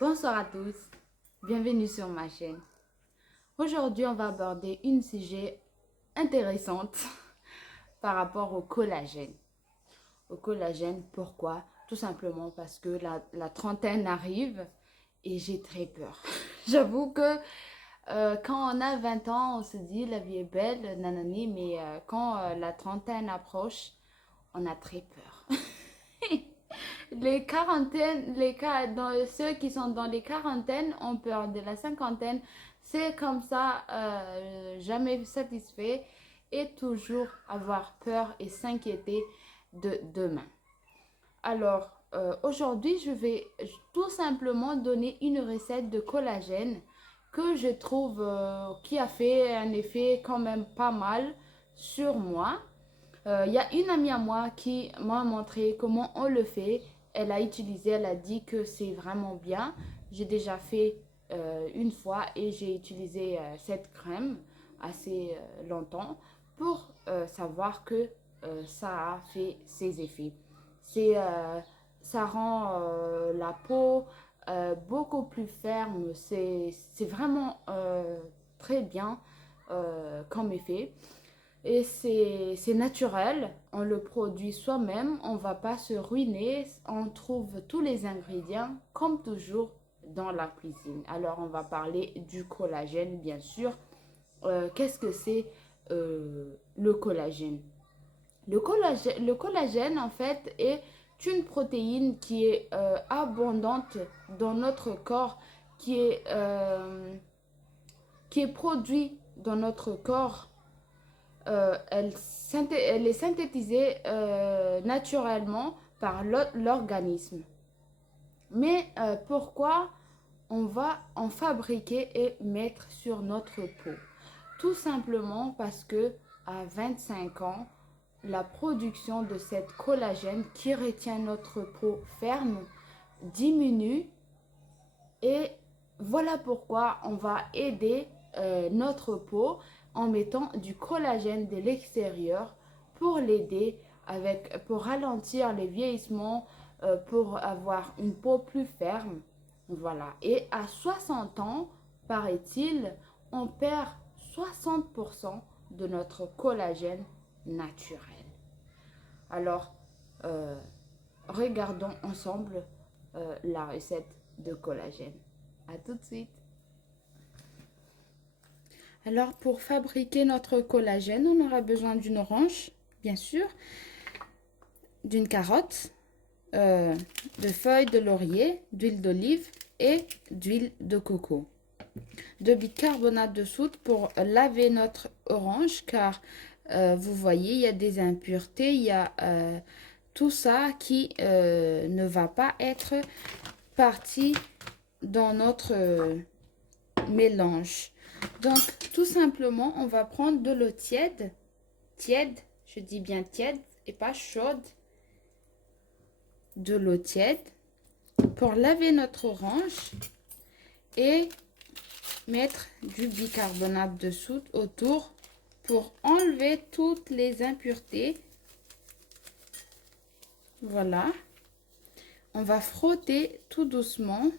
Bonsoir à tous, bienvenue sur ma chaîne. Aujourd'hui, on va aborder une sujet intéressante par rapport au collagène. Au collagène, pourquoi? Tout simplement parce que la trentaine arrive et j'ai très peur. J'avoue que quand on a 20 ans, on se dit la vie est belle, nanani, mais quand la trentaine approche, on a très peur. Les quarantaines, ceux qui sont dans les quarantaines ont peur de la cinquantaine. C'est comme ça, jamais satisfait et toujours avoir peur et s'inquiéter de demain. Alors, aujourd'hui, je vais tout simplement donner une recette de collagène que je trouve qui a fait un effet quand même pas mal sur moi. Il y a une amie à moi qui m'a montré comment on le fait. Elle a utilisé, elle a dit que c'est vraiment bien. J'ai déjà fait une fois et j'ai utilisé cette crème assez longtemps pour savoir que ça a fait ses effets. C'est, ça rend la peau beaucoup plus ferme. C'est vraiment très bien comme effet. Et c'est naturel, on le produit soi-même, on ne va pas se ruiner, on trouve tous les ingrédients comme toujours dans la cuisine. Alors on va parler du collagène bien sûr. Qu'est-ce que c'est le collagène? Le collagène en fait est une protéine qui est abondante dans notre corps, qui est, qui est produit dans notre corps. Elle est synthétisée naturellement par l'organisme. Mais pourquoi on va en fabriquer et mettre sur notre peau? Tout simplement parce que à 25 ans, la production de cette collagène qui retient notre peau ferme diminue et voilà pourquoi on va aider notre peau en mettant du collagène de l'extérieur pour l'aider pour ralentir les vieillissements, pour avoir une peau plus ferme. Voilà. Et à 60 ans, paraît-il, on perd 60% de notre collagène naturel. Alors, euh, regardons ensemble la recette de collagène. À tout de suite. Alors, pour fabriquer notre collagène, on aura besoin d'une orange, bien sûr, d'une carotte, euh, de feuilles de laurier, d'huile d'olive et d'huile de coco. De bicarbonate de soude pour laver notre orange, car vous voyez, il y a des impuretés, il y a tout ça qui ne va pas être parti dans notre mélange. Donc, tout simplement, on va prendre de l'eau tiède, tiède, je dis bien tiède et pas chaude, de l'eau tiède pour laver notre orange et mettre du bicarbonate de soude autour pour enlever toutes les impuretés. Voilà. On va frotter tout doucement.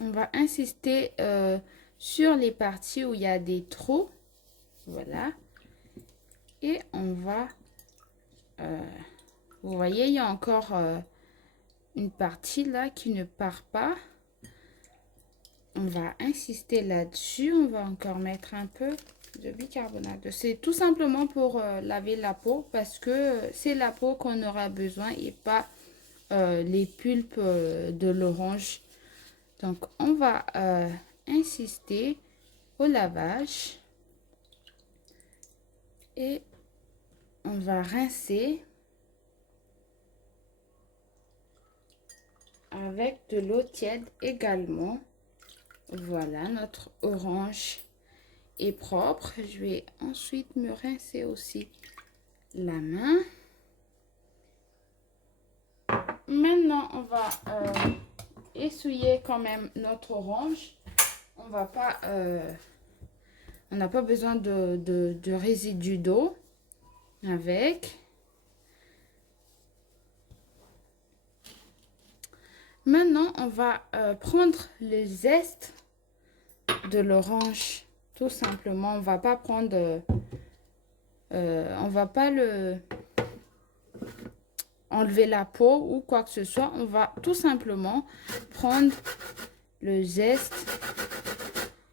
On va insister sur les parties où il y a des trous. Voilà. Et on va... vous voyez, il y a encore une partie là qui ne part pas. On va insister là-dessus. On va encore mettre un peu de bicarbonate. C'est tout simplement pour laver la peau parce que c'est la peau qu'on aura besoin et pas les pulpes de l'orange. Donc, on va insister au lavage et on va rincer avec de l'eau tiède également. Voilà, notre orange est propre. Je vais ensuite me rincer aussi la main. Maintenant, on va essuyer quand même notre orange. On On n'a pas besoin de résidus d'eau avec. Maintenant, on va prendre le zeste de l'orange. Tout simplement, on va pas prendre... on va pas enlever la peau ou quoi que ce soit. On va tout simplement prendre le zeste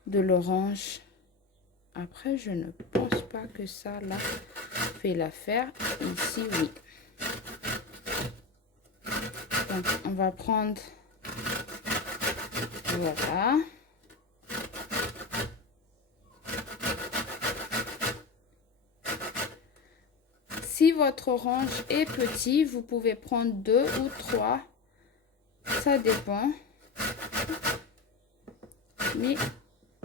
de l'orange. Après, je ne pense pas que ça, là, fait l'affaire. Ici, oui. Donc, on va prendre... Voilà. Si votre orange est petit, vous pouvez prendre 2 ou 3. Ça dépend. Mais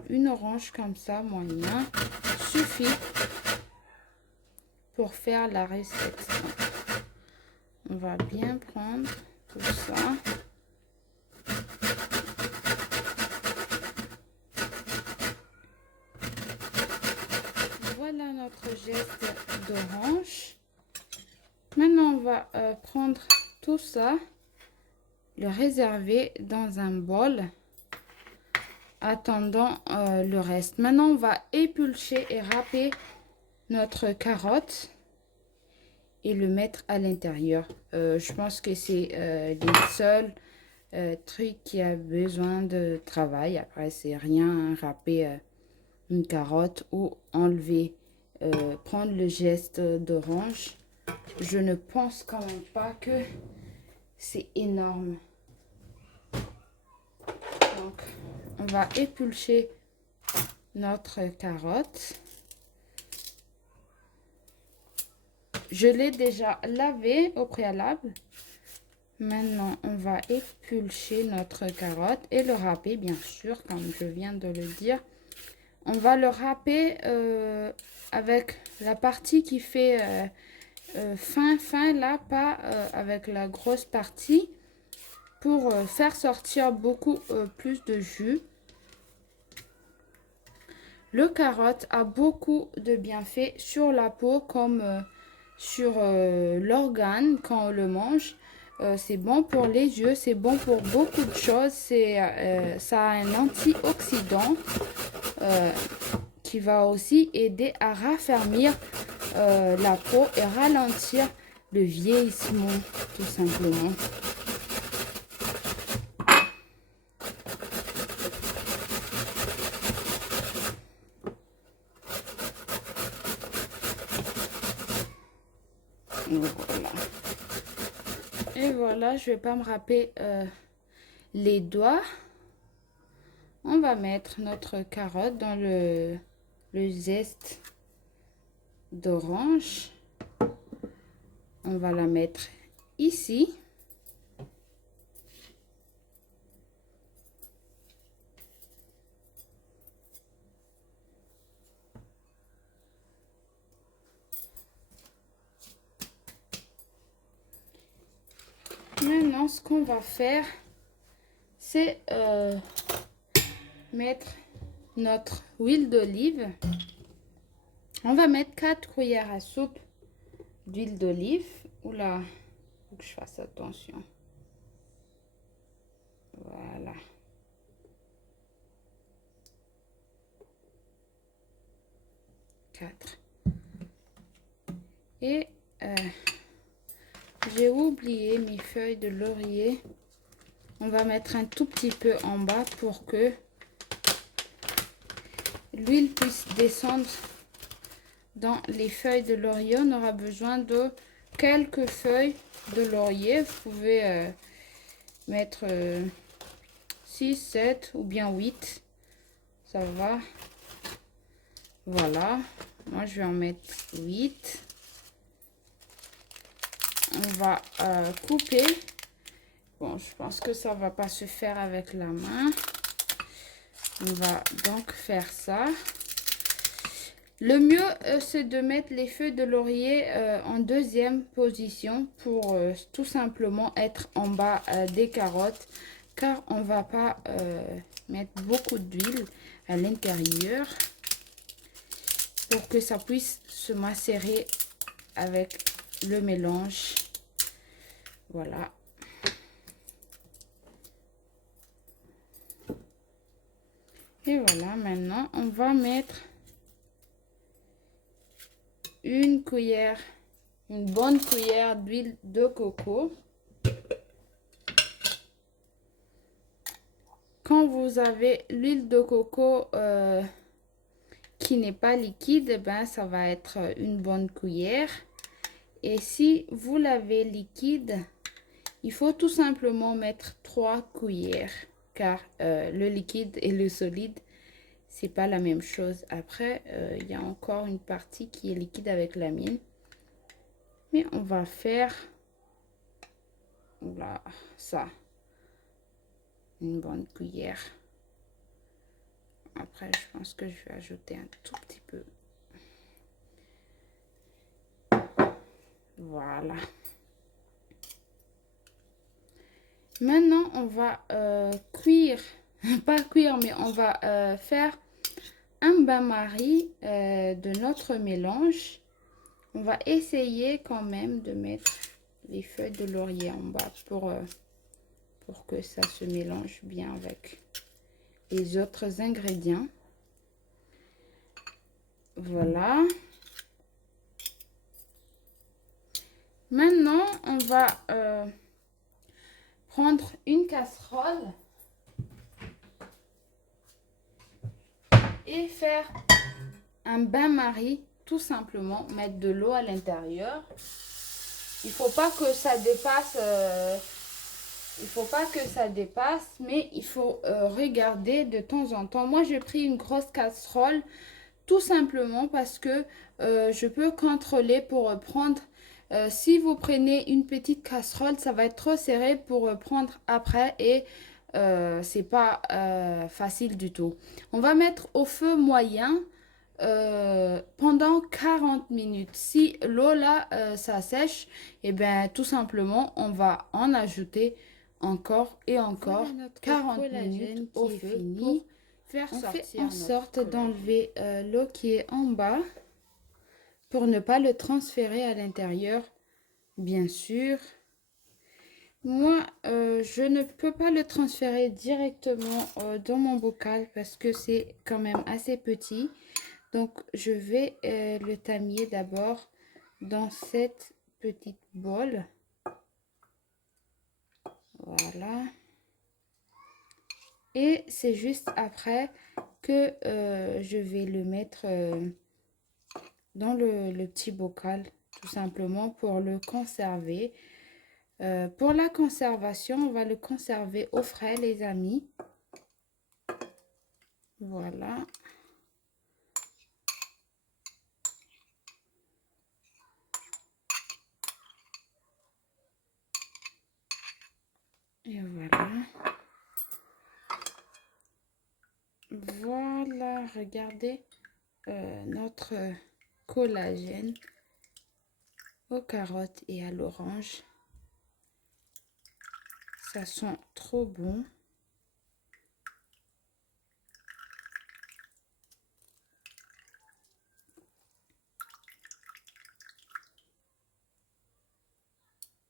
une orange comme ça, moyen, suffit pour faire la recette. On va bien prendre tout ça. Voilà notre geste d'orange. Maintenant, on va prendre tout ça, le réserver dans un bol, attendant le reste. Maintenant, on va épulcher et râper notre carotte et le mettre à l'intérieur. Je pense que c'est les seuls trucs qui a besoin de travail. Après, c'est rien, râper une carotte ou enlever, prendre le geste d'orange. Je ne pense quand même pas que c'est énorme. Donc, on va épulcher notre carotte. Je l'ai déjà lavé au préalable. Maintenant, on va épulcher notre carotte et le râper, bien sûr, comme je viens de le dire. On va le râper avec la partie qui fait fin là, pas avec la grosse partie, pour faire sortir beaucoup plus de jus. Le carotte a beaucoup de bienfaits sur la peau comme sur l'organe quand on le mange. C'est bon pour les yeux, c'est bon pour beaucoup de choses. Ça a un antioxydant qui va aussi aider à raffermir la peau et ralentir le vieillissement, tout simplement. Voilà. Et voilà, je vais pas me râper les doigts. On va mettre notre carotte dans le zeste d'orange. On va la mettre ici. Maintenant, ce qu'on va faire, c'est mettre notre huile d'olive. On va mettre 4 cuillères à soupe d'huile d'olive. Oula, faut que je fasse attention. Voilà. Et j'ai oublié mes feuilles de laurier. On va mettre un tout petit peu en bas pour que l'huile puisse descendre dans les feuilles de laurier. On aura besoin de quelques feuilles de laurier. Vous pouvez mettre 6, 7 ou bien 8. Ça va. Voilà. Moi, je vais en mettre 8. On va couper. Bon, je pense que ça va pas se faire avec la main. On va donc faire ça. Le mieux, c'est de mettre les feuilles de laurier en deuxième position pour tout simplement être en bas des carottes, car on va pas mettre beaucoup d'huile à l'intérieur. pour que ça puisse se macérer avec le mélange. Voilà. Et voilà, maintenant, on va mettre une bonne cuillère d'huile de coco. Quand vous avez l'huile de coco qui n'est pas liquide, ben, ça va être une bonne cuillère. Et si vous l'avez liquide, il faut tout simplement mettre 3 cuillères. Car le liquide et le solide, c'est pas la même chose. Après, il y a encore une partie qui est liquide avec la mine. Mais on va faire là, ça. Une bonne cuillère. Après, je pense que je vais ajouter un tout petit peu. Voilà. Maintenant, on va cuire, pas cuire, mais on va faire un bain-marie de notre mélange. On va essayer quand même de mettre les feuilles de laurier en bas pour que ça se mélange bien avec les autres ingrédients. Voilà. Maintenant, on va prendre une casserole et faire un bain-marie, tout simplement. Mettre de l'eau à l'intérieur. Il faut pas que ça dépasse, mais il faut regarder de temps en temps. Moi, j'ai pris une grosse casserole, tout simplement parce que je peux contrôler pour prendre. Si vous prenez une petite casserole, ça va être trop serré pour prendre après et c'est pas facile du tout. On va mettre au feu moyen pendant 40 minutes. Si l'eau là ça sèche, et bien tout simplement on va en ajouter encore et encore. Voilà, 40 minutes au feu pour faire sortir. On fait en sorte d'enlever l'eau qui est en bas pour ne pas le transférer à l'intérieur, bien sûr. Moi, je ne peux pas le transférer directement dans mon bocal parce que c'est quand même assez petit. Donc, je vais le tamier d'abord dans cette petite bol. Voilà. Et c'est juste après que je vais le mettre dans le petit bocal, tout simplement pour le conserver. Pour la conservation, on va le conserver au frais, les amis. Voilà. Et voilà. Voilà, regardez notre collagène aux carottes et à l'orange. Ça sent trop bon.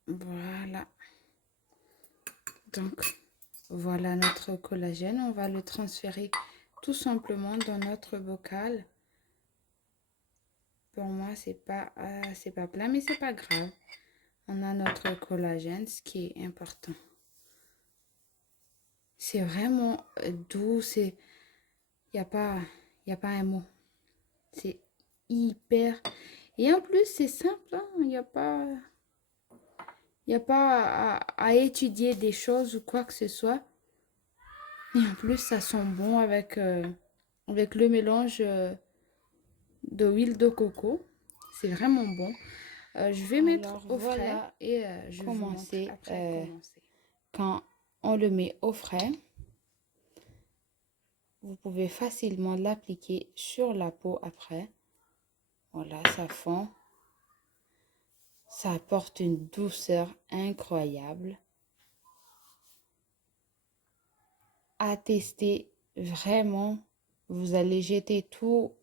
Voilà. Donc, voilà notre collagène. On va le transférer tout simplement dans notre bocal. Pour moi, c'est pas plein, mais c'est pas grave. On a notre collagène, ce qui est important. C'est vraiment doux. Il n'y a pas un mot. C'est hyper... Et en plus, c'est simple. Hein? Il n'y a pas à étudier des choses ou quoi que ce soit. Et en plus, ça sent bon avec le mélange de huile de coco. C'est vraiment bon. Je vais mettre au frais et je vais commencer quand on le met au frais. Vous pouvez facilement l'appliquer sur la peau après. Voilà, ça fond. Ça apporte une douceur incroyable. À tester, vraiment, vous allez jeter tout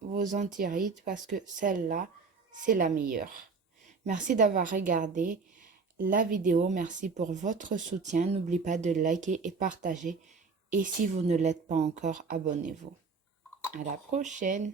vos antirides parce que celle-là, c'est la meilleure. Merci d'avoir regardé la vidéo. Merci pour votre soutien. N'oubliez pas de liker et partager. Et si vous ne l'êtes pas encore, abonnez-vous. À la prochaine.